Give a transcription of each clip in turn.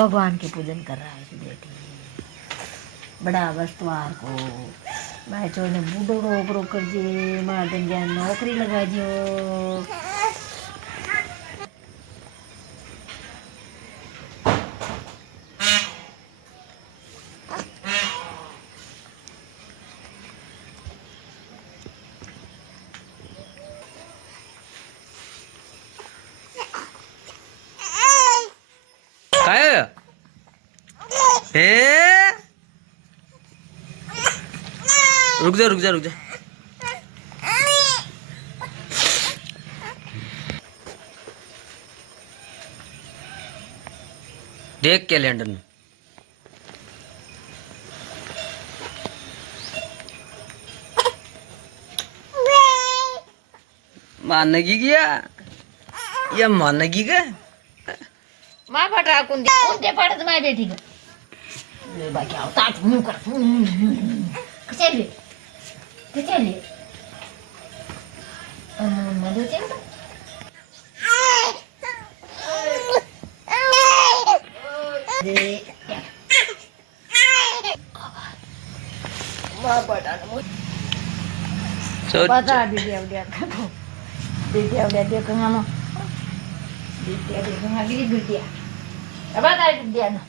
भगवान के पूजन कर रहा है बेटी। बड़ा वस्तवार को मारे चो ने बूढ़ो ओकरो करजे, मारा धंजा नौकरी लगाजो। हे रुक जा रुक जा रुक जा। देख कैलेंडर में मानने की गया या मानने की गया माँ बटा कुंदे पड़त माय बेटी का ले बाकी आओ ताट मुंह कर चले चले मधु चल दे माँ बटा बता दीदी अब dia ke ngamo dia ngagi dia apa tadi dia no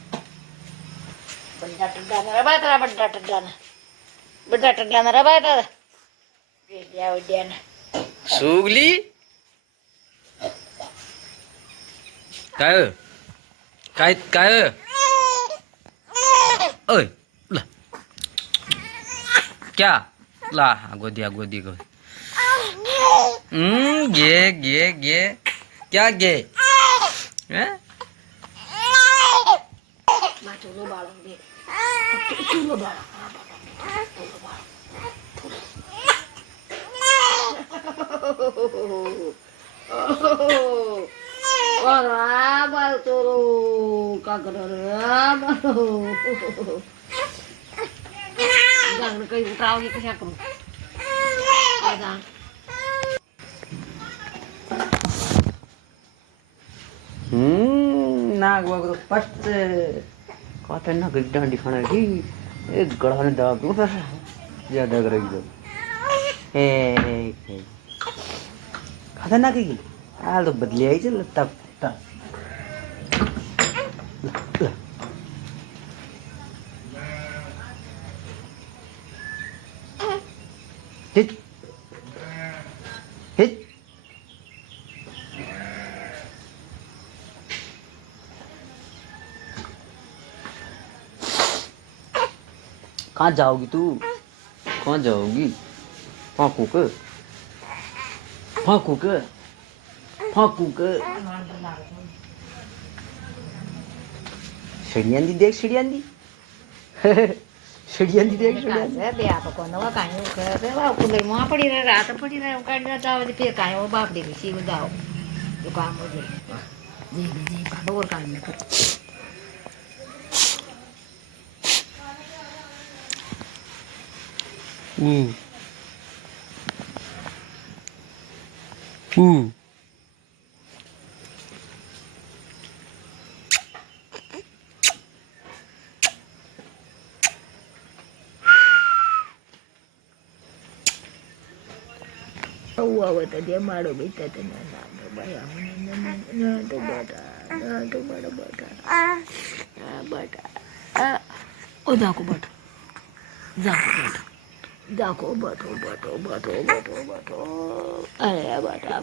benda terdana apa dia सुगली काय काय काय ओय ला क्या ला गोदी गोदी गोदी गे गे गे क्या गे हैं चलो बाळा दे चलो बाळा Wah, turu kagak ada. Jangan kayak tahu gitu sih aku. Ada. ना गवा तो फर्स्ट कहते ना गड्ढा हंडी खाना की एक गड़ा ने दवा क्यों कर ज्यादा करेगी तो खाता ना की हाल तो बदली आई चल तब तब हिट हिट कहाँ जाओगी तू कहाँ जाओगी फाकू के फाकू के फाकू के सीढ़ियाँ दी देख सीढ़ियाँ दी सीढ़ियाँ दी देख सीढ़ियाँ दी बे आप को नवा काहे करे वा कुले मुआ पड़ी रहे रात पड़ी रहे काट जाता है फिर काहे वो बाप दे सी को जाओ तो काम हो जाए जी का और काम में आवत dia मारो बेटा तो ना तो भैया ना तो बेटा ओ जाको बट जाको बटो अरे बटा